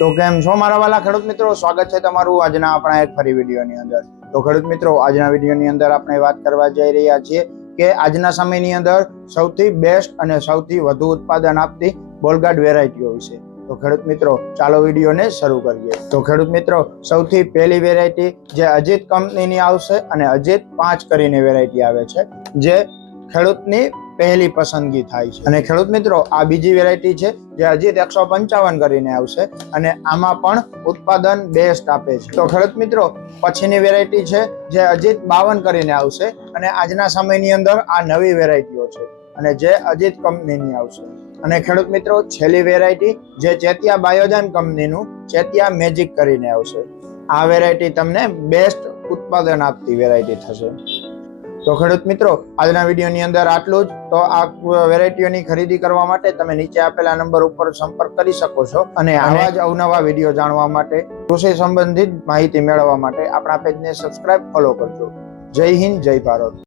તો કેમ છો મારા વાલા ખેડૂત મિત્રો, સ્વાગત છે તમારું આજના આપણા એક ફરી વિડીયોની અંદર। તો ખેડૂત મિત્રો, આજના વિડીયોની અંદર આપણે વાત કરવા જઈ રહ્યા છીએ કે આજના સમયની અંદર સૌથી બેસ્ટ અને સૌથી વધુ ઉત્પાદન આપતી બોલગાર્ડ વેરાયટીઓ વિશે। તો ખેડૂત મિત્રો, ચાલો વિડીયોને શરૂ કરીએ। તો ખેડૂત મિત્રો, સૌથી પહેલી વેરાયટી જે અજીત કંપનીની આવશે અને અજીત 5 કરીને વેરાયટી આવે છે, જે ખેડૂતની પહેલી પસંદગી થાય છે। અને ખેડૂત મિત્રો, આ બીજી વેરાયટી છે જે અજીત 155 કરીને આવશે અને આમાં પણ ઉત્પાદન બેસ્ટ આપે છે। તો ખેડૂત મિત્રો, પછીની વેરાયટી છે જે અજીત 52 કરીને આવશે અને આજના સમયની અંદર આ નવી વેરાયટીઓ છે અને જે અજીત કંપનીની આવશે। અને ખેડૂત મિત્રો, છેલ્લી વેરાયટી જે ચેતિયા બાયોજાઇમ કંપનીનું ચેતિયા મેજિક કરીને આવશે। આ વેરાયટી તમને બેસ્ટ ઉત્પાદન આપતી વેરાયટી થશે। તો ખેડૂત મિત્રો, આજના વિડીયોની અંદર આટલું જ। તો આ વેરાયટીઓની ખરીદી કરવા માટે તમે નીચે આપેલા નંબર ઉપર સંપર્ક કરી શકો છો અને આવા જ અવનવા વિડીયો જાણવા માટે, કૃષિ સંબંધિત માહિતી મેળવવા માટે આપણા પેજને સબસ્ક્રાઇબ, ફોલો કરજો। જય હિન્દ, જય ભારત।